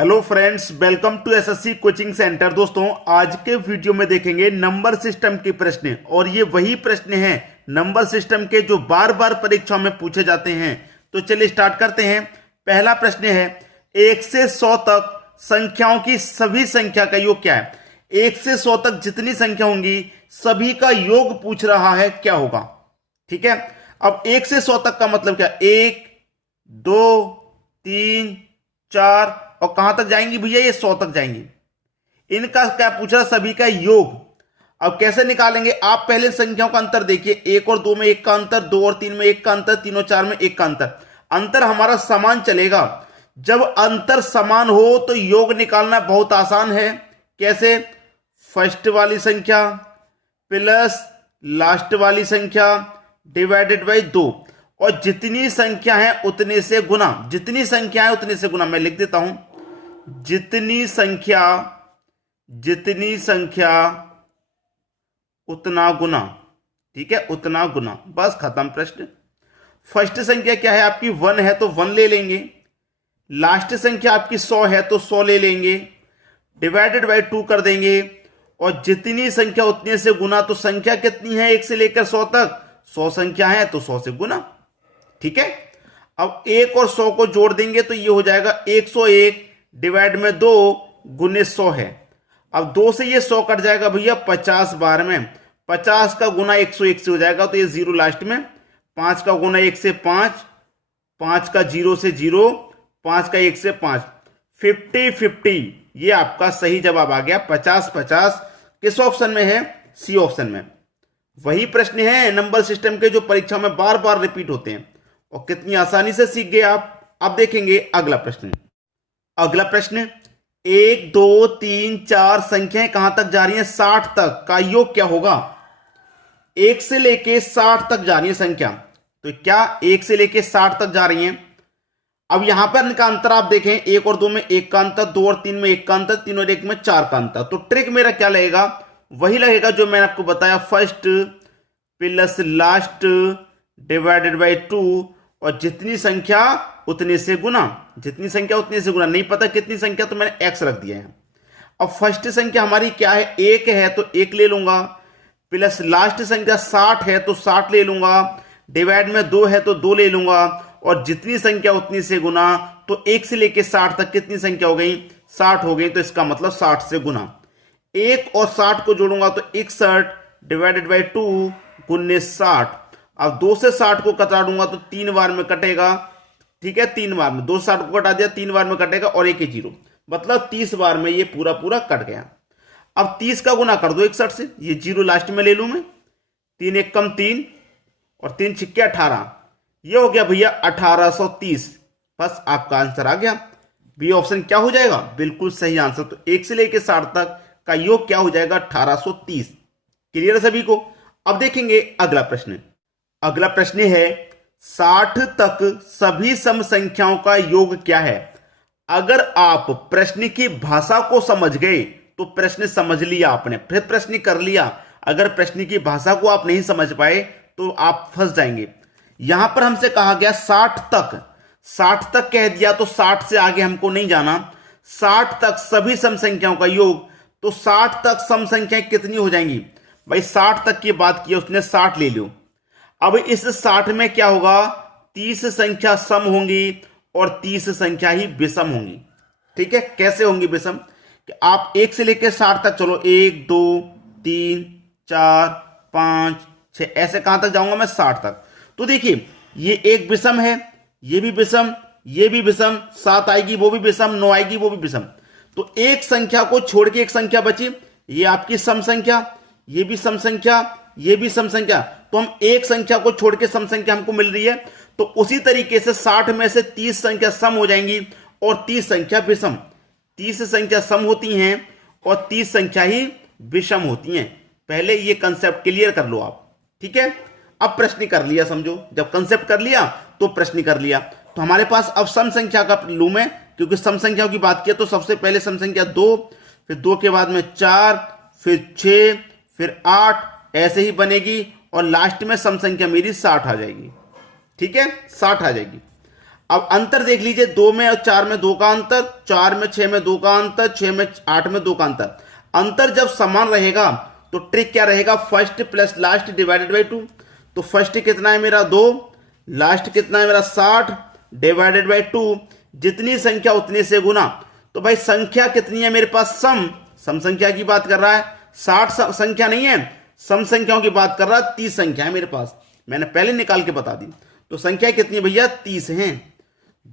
Hello friends, welcome to SSC coaching centre. दोस्तों, आज के वीडियो में देखेंगे नंबर सिस्टम के प्रश्न, और ये वही प्रश्न हैं नंबर सिस्टम के जो बार बार परीक्षाओं में पूछे जाते हैं। तो चलिए स्टार्ट करते हैं। पहला प्रश्न है, 1 से 100 तक संख्याओं की सभी संख्या का योग क्या है। 1 से 100 तक जितनी संख्या होंगी सभी का योग पूछ रहा है, क्या होगा। ठीक है, अब 1 से 100 तक का मतलब क्या, 1 2 3 4 और कहां तक जाएंगी भैया, ये 100 तक जाएंगी। इनका क्या पूछा, सभी का योग। अब कैसे निकालेंगे, आप पहले संख्याओं का अंतर देखिए। 1 और 2 में 1 का अंतर, 2 और 3 में 1 का अंतर, 3 और 4 में 1 का अंतर। अंतर हमारा समान चलेगा। जब अंतर समान हो तो योग निकालना बहुत आसान है। कैसे, फर्स्ट वाली संख्या प्लस लास्ट वाली संख्या डिवाइडेड बाई 2, और जितनी संख्या है उतने से गुना। जितनी संख्या है उतने से गुना, मैं लिख देता हूं, जितनी संख्या उतना गुना। ठीक है, उतना गुना, बस खत्म प्रश्न। फर्स्ट संख्या क्या है आपकी, 1 है तो 1 ले लेंगे। लास्ट संख्या आपकी 100 है तो 100 ले लेंगे, डिवाइडेड बाई 2 कर देंगे, और जितनी संख्या उतने से गुना। तो संख्या कितनी है 1 से लेकर 100 तक, 100 संख्या है तो 100 से गुना। ठीक है, अब 1 और 100 को जोड़ देंगे तो ये हो जाएगा 101 डिवाइड में 2 गुने 100 है। अब 2 से ये 100 कट जाएगा भैया 50 बार में। 50 का गुना 101 से हो जाएगा तो ये 0 लास्ट में। 5 का गुना 1 से 5, 5 का 0 से 0, 5 का 1 से 5, 50-50 ये आपका सही जवाब आ गया। 50-50 किस ऑप्शन में है, सी ऑप्शन में। वही प्रश्न है नंबर सिस्टम के जो परीक्षा में बार बार रिपीट होते हैं, और कितनी आसानी से सीख गए आप। अब देखेंगे अगला प्रश्न। अगला प्रश्न, 1 2 3 4 संख्याएं कहां तक जा रही हैं, 60 तक का योग क्या होगा। 1 से लेके 60 तक जा रही है संख्या, तो क्या 1 से लेके 60 तक जा रही हैं। अब यहां पर इनका अंतर आप देखें, 1 और 2 में 1 का अंतर, 2 और 3 में 1 का अंतर, 3 और 1 में 4 का अंतर। तो ट्रिक मेरा क्या लगेगा, वही लगेगा जो मैंने आपको बताया, first plus last divided by 2, और जितनी संख्या उतने से गुना। जितनी संख्या उतने से गुना, नहीं पता कितनी संख्या तो मैंने x रख दिया है। अब फर्स्ट संख्या हमारी क्या है, 1 है तो 1 ले लूंगा, प्लस लास्ट संख्या 60 है तो 60 ले लूंगा, डिवाइड में 2 है तो 2 ले लूंगा, और जितनी संख्या उतनी से गुना। तो 1 से लेके 60 तक कितनी संख्या हो गई, 60 हो गई, तो इसका मतलब 60 से गुना। 1 और 60 को जोड़ूंगा तो 61 डिवाइडेड बाई 2 गुने 60। अब 2 से 60 को कटा दूंगा तो 3 बार में कटेगा। ठीक है, 3 बार में, 2 से 60 को कटा दिया, 3 बार में कटेगा, और 1 0, मतलब 30 बार में ये पूरा पूरा कट गया। अब 30 का गुना कर दो 61 से, ये 0 लास्ट में ले लूं मैं, 3 1 कम 3 और 3 छिक्के 18, ये हो गया भैया 1830। बस आपका आंसर आ गया। बी ऑप्शन क्या हो जाएगा, बिल्कुल सही आंसर। तो 1 से लेकर 60 तक का योग क्या हो जाएगा, 1830। क्लियर है सभी को। अब देखेंगे अगला प्रश्न। अगला प्रश्न है, 60 तक सभी सम संख्याओं का योग क्या है। अगर आप प्रश्न की भाषा को समझ गए तो प्रश्न समझ लिया आपने, फिर प्रश्न कर लिया। अगर प्रश्न की भाषा को आप नहीं समझ पाए तो आप फंस जाएंगे। यहां पर हमसे कहा गया 60 तक, 60 तक कह दिया तो 60 से आगे हमको नहीं जाना। 60 तक सभी सम संख्याओं का योग, तो 60 तक सम संख्याएं कितनी हो जाएंगी भाई, 60 तक की बात की उसने, 60 ले लो। अब इस 60 में क्या होगा, 30 संख्या सम होंगी और 30 संख्या ही विषम होंगी। ठीक है, कैसे होंगी विषम, कि आप 1 से लेकर 60 तक चलो, 1 2 3 4 5 6, ऐसे कहां तक जाऊंगा मैं, 60 तक। तो देखिए, ये एक विषम है, ये भी विषम, ये भी विषम, 7 आएगी वो भी विषम, 9 आएगी वो भी विषम। तो एक संख्या को छोड़ के एक संख्या बची, ये आपकी सम संख्या, ये भी सम संख्या, ये भी सम संख्या। तो हम एक संख्या को छोड़ के सम संख्या हमको मिल रही है। तो उसी तरीके से 60 में से 30 संख्या सम हो जाएंगी और 30 संख्या विषम। 30 संख्या सम होती हैं और 30 संख्या ही विषम होती हैं। पहले ये कंसेप्ट क्लियर कर लो आप। ठीक है, अब प्रश्न कर लिया, समझो, जब कंसेप्ट कर लिया तो प्रश्न कर लिया। तो हमारे पास अब सम संख्या का लू में, क्योंकि सम संख्याओं की बात किया तो सबसे पहले सम संख्या 2, फिर 2 के बाद में 4, फिर 6, फिर 8, ऐसे ही बनेगी, और लास्ट में सम संख्या मेरी 60 आ जाएगी। ठीक है, 60 आ जाएगी। अब अंतर देख लीजिए, 2 में और 4 में 2 का अंतर, 4 में 6 में 2 का अंतर, 6 में 8 में 2 का अंतर। अंतर जब समान रहेगा तो ट्रिक क्या रहेगा, first plus last divided by 2। तो फर्स्ट कितना है मेरा 2, लास्ट कितना है मेरा 60 डिवाइडेड बाई 2। जितनी संख्या उतने से गुना। तो भाई संख्या कितनी है मेरे पास, सम संख्या की बात कर रहा है, 60 संख्या नहीं है, सम संख्याओं की बात कर रहा है। 30 संख्या है मेरे पास, मैंने पहले निकाल के बता दी। तो संख्या कितनी है भैया, 30 है।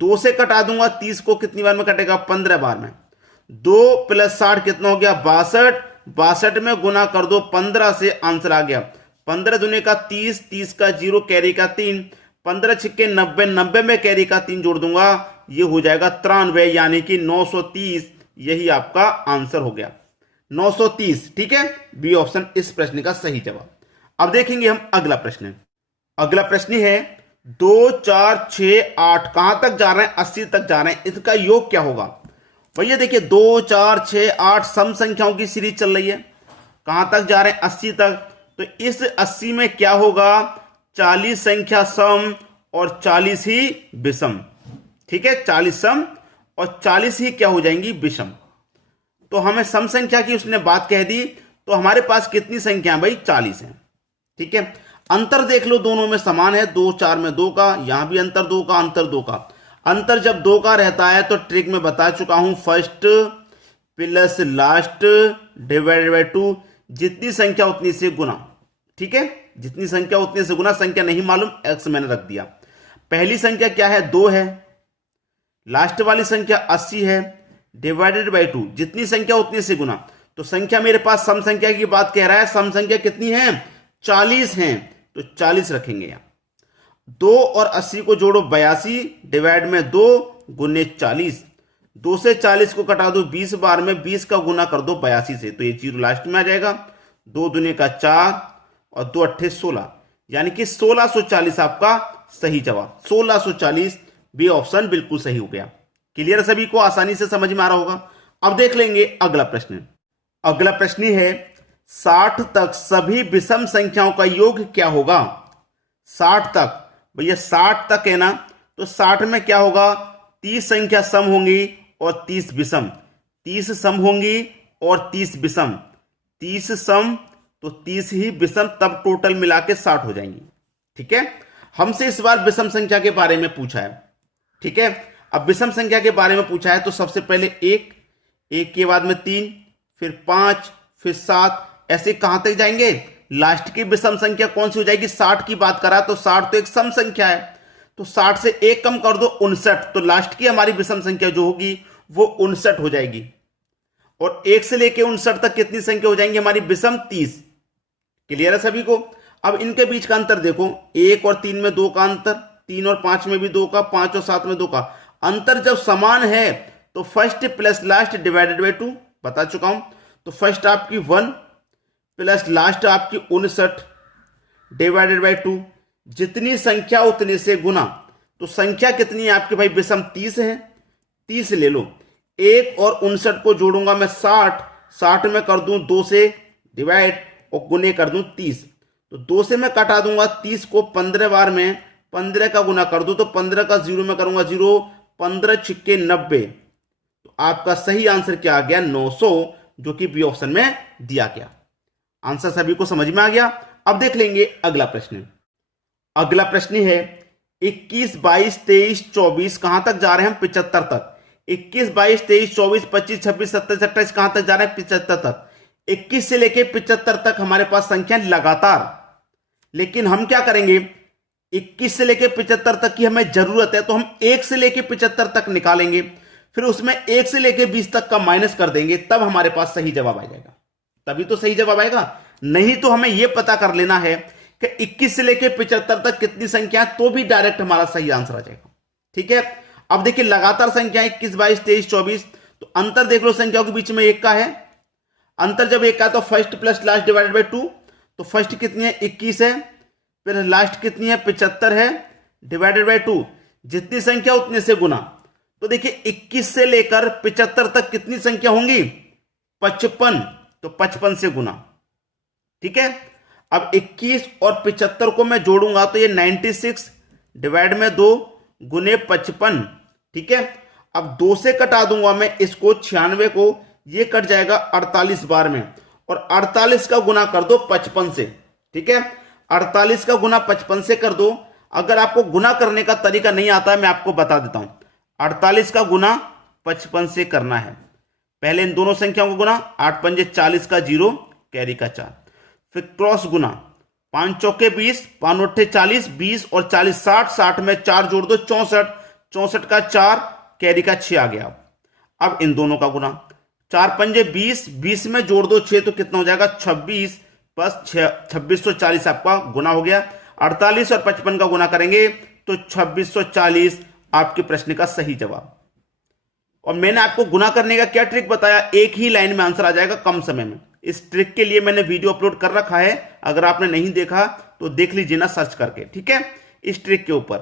2 से कटा दूंगा 30 को, कितनी बार में कटेगा, 15 बार में। 2 प्लस 60 कितना हो गया, 62। 62 में गुना कर दो 15 से, आंसर आ गया 15 दूने का 30, 30 का 0 कैरी का 3, 15 छिक्के 90, 90 में कैरी का 3 जोड़ दूंगा, ये हो जाएगा 93, यानी कि 930। यही आपका आंसर हो गया 930। ठीक है, बी ऑप्शन इस प्रश्न का सही जवाब। अब देखेंगे हम अगला प्रश्न। अगला प्रश्न है 2 4 6 8 कहां तक जा रहे हैं, 80 तक जा रहे हैं। इसका योग क्या होगा भैया, देखिए 2 4 6 8 सम संख्याओं की सीरीज चल रही है, कहां तक जा रहे हैं, 80 तक। तो इस 80 में क्या होगा, 40 संख्या सम और 40 ही विषम। ठीक है, 40 सम और 40 ही क्या हो जाएंगी, विषम। तो हमें सम संख्या की उसने बात कह दी, तो हमारे पास कितनी संख्या है भाई, 40 है। ठीक है, अंतर देख लो, दोनों में समान है, 2 4 में 2 का, यहां भी अंतर 2 का, अंतर 2 का। अंतर जब 2 का रहता है तो ट्रिक में बता चुका हूं, first plus last divided by 2, जितनी संख्या उतनी से गुना। ठीक है, जितनी संख्या उतनी से गुना, संख्या नहीं मालूम, एक्स मैंने रख दिया। पहली संख्या क्या है, 2 है, लास्ट वाली संख्या 80 है, डिवाइडेड बाय 2, जितनी संख्या उतनी से गुना। तो संख्या मेरे पास सम संख्या की बात कह रहा है, सम संख्या कितनी है, 40 है, तो 40 रखेंगे यहां। 2 और 80 को जोड़ो 82, डिवाइड में 2 गुने 40। 2 से 40 को कटा दो 20 बार में, 20 का गुना कर दो 82 से, तो ये 0 लास्ट में आ जाएगा। 2 दूने का 4 और 2 अट्ठे 16, यानी कि 1640 आपका सही जवाब। 1640 बी ऑप्शन बिल्कुल सही हो गया। क्लियर, सभी को आसानी से समझ में आ रहा होगा। अब देख लेंगे अगला प्रश्न। अगला प्रश्न है 60 तक सभी विषम संख्याओं का योग क्या होगा। 60 तक भैया, 60 तक है ना, तो 60 में क्या होगा, 30 संख्या सम होंगी और 30 विषम। 30 सम होंगी और 30 विषम, 30 सम तो 30 ही विषम, तब टोटल मिला के 60 हो जाएंगी। ठीक है, हमसे इस बार विषम संख्या के बारे में पूछा है। ठीक है, अब विषम संख्या के बारे में पूछा है तो सबसे पहले 1, 1 के बाद में 3, फिर 5, फिर 7, ऐसे कहां तक जाएंगे, लास्ट की विषम संख्या कौन सी हो जाएगी, 60 की बात करा तो 60 तो एक सम संख्या है, तो 60 से 1 कम कर दो 59, तो लास्ट की हमारी विषम संख्या जो होगी वो 59 हो जाएगी। और 1 से लेके 59 तक कितनी संख्या हो जाएंगी हमारी, विषम 30। क्लियर है सभी को। अब इनके बीच का अंतर देखो, 1 और 3 में 2 का अंतर, 3 और 5 में भी 2 का, 5 और 7 में 2 का अंतर। जब समान है तो first plus last divided by 2 बता चुका हूं। तो फर्स्ट आपकी 1 प्लस लास्ट आपकी 59 डिवाइडेड बाई 2, जितनी संख्या उतने से गुना। तो संख्या कितनी है आपके भाई, विषम 30 है, 30 ले लो। 1 और 59 को जोड़ूंगा मैं 60, 60 में कर दूं 2 से डिवाइड और गुने कर दूं 30, तो 2 से मैं कटा दूंगा 30 को 15 बार में, 15 का गुना कर दूं तो 15 का 0 में करूंगा 0, 15 छिक्के 90। तो आपका सही आंसर क्या आ गया, 900, जो कि बी ऑप्शन में दिया गया। आंसर सभी को समझ में आ गया। अब देख लेंगे अगला प्रश्न। अगला प्रश्न है 21 22 23 24 कहां तक जा रहे हैं हम, 75 तक। 21 22 23 24 25 26 27 28 कहां तक जा रहे हैं, 75 तक। 21 से लेके 75 तक हमारे पास संख्या लगातार, लेकिन हम क्या करेंगे, 21 से लेके 75 तक की हमें जरूरत है, तो हम 1 से लेके 75 तक निकालेंगे, फिर उसमें 1 से लेके 20 तक का माइनस कर देंगे, तब हमारे पास सही जवाब आ जाएगा। तभी तो सही जवाब आएगा। नहीं तो हमें यह पता कर लेना है कि 21 से लेके 75 तक कितनी संख्या है, तो भी डायरेक्ट हमारा सही आंसर आ जाएगा। ठीक है, अब देखिए लगातार संख्या 21 22 23 24, तो अंतर देख लो संख्याओं के बीच में 1 का है। अंतर जब 1 का तो first plus last divided by 2, तो फर्स्ट कितनी है 21 है, फिर लास्ट कितनी है 75 है, डिवाइडेड बाई 2, जितनी संख्या उतने से गुना। तो देखिए 21 से लेकर 75 तक कितनी संख्या होंगी, 55, तो 55 से गुना। ठीक है, अब 21 और 75 को मैं जोड़ूंगा तो ये 96 डिवाइड में 2 गुने 55, ठीक है। अब 2 से कटा दूंगा मैं इसको 96 को, ये कट जाएगा 48 बार में, और 48 का गुना कर दो 55 से, ठीक है। 48 का गुना 55 से कर दो। अगर आपको गुना करने का तरीका नहीं आता है मैं आपको बता देता हूं। 48 का गुना 55 से करना है। पहले इन दोनों संख्याओं को गुना, 8 पंजे 40 का 0, कैरी का 4, फिर क्रॉस गुना, 5 चौके 20, 5 नोटे 40, 20 और 40 60, 60 में 4 जोड़ दो 64, 64 का 4, कैरी का 6 आ गया। अब इन दोनों का गुना, 4 पंजे 20, 20 में जोड़ दो 6 तो कितना हो जाएगा 26, बस 2640 आपका गुना हो गया। 48 और 55 का गुना करेंगे तो 2640 आपके प्रश्न का सही जवाब। और मैंने आपको गुना करने का क्या ट्रिक बताया, एक ही लाइन में आंसर आ जाएगा कम समय में। इस ट्रिक के लिए मैंने वीडियो अपलोड कर रखा है, अगर आपने नहीं देखा तो देख लीजिए ना सर्च करके, ठीक है, इस ट्रिक के ऊपर।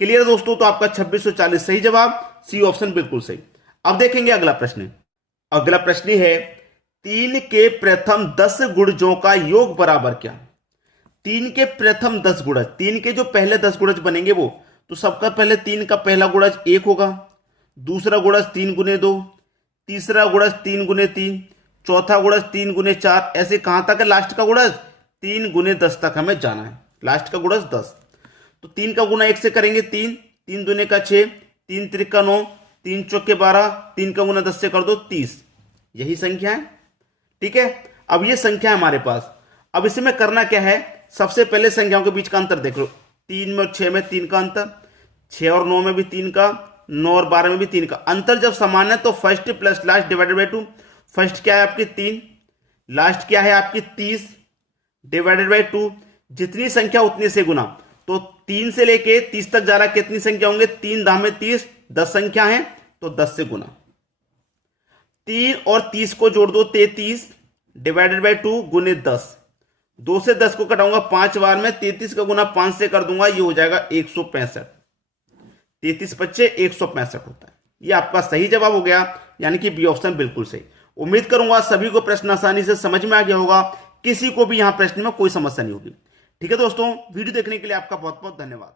क्लियर है दोस्तों? तो आपका 2640 सही जवाब, सी ऑप्शन बिल्कुल सही। अब देखेंगे अगला प्रश्न। अगला प्रश्न है 3 के प्रथम 10 गुणजों का योग बराबर क्या। 3 के प्रथम 10 गुणज, 3 के जो पहले 10 गुणज बनेंगे वो, तो सबका पहले 3 का पहला गुणज 1 होगा, दूसरा गुणज 3 गुने 2, तीसरा गुणज 3 गुने 3, चौथा गुणज 3 गुने 4, ऐसे कहां तक है लास्ट का गुणज 3 गुने 10 तक हमें जाना है, लास्ट का गुणज 10। तो 3 का गुना 1 से करेंगे 3, 3 दूने का 6, 3 त्रिका 9, 3 चौके 12, 3 का गुना 10 से कर दो 30, यही संख्या है, ठीक है। अब ये संख्या है हमारे पास। अब इसमें करना क्या है, सबसे पहले संख्याओं के बीच का अंतर देख लो। 3 में और 6 में 3 का अंतर, 6 और 9 में भी 3 का, 9 और 12 में भी 3 का अंतर। जब समान है तो first plus last divided by 2। First क्या है आपकी 3, लास्ट क्या है आपकी 30 डिवाइडेड बाई 2। जितनी संख्या उतनी से गुना, तो 3 से लेके 30 तक जा रहा, कितनी संख्या होंगे 3 दाम में 30, 10 संख्या है तो 10 से गुना। 3 और 30 को जोड़ दो 33 डिवाइडेड बाई 2 गुने 10। 2 से 10 को कटाऊंगा 5 बार में, 33 का गुना 5 से कर दूंगा, ये हो जाएगा 165। 33 बच्चे 165 होता है। ये आपका सही जवाब हो गया, यानी कि बी ऑप्शन बिल्कुल सही। उम्मीद करूंगा सभी को प्रश्न आसानी से समझ में आ गया होगा, किसी को भी यहां प्रश्न में कोई समस्या नहीं होगी। ठीक है दोस्तों, वीडियो देखने के लिए आपका बहुत बहुत धन्यवाद।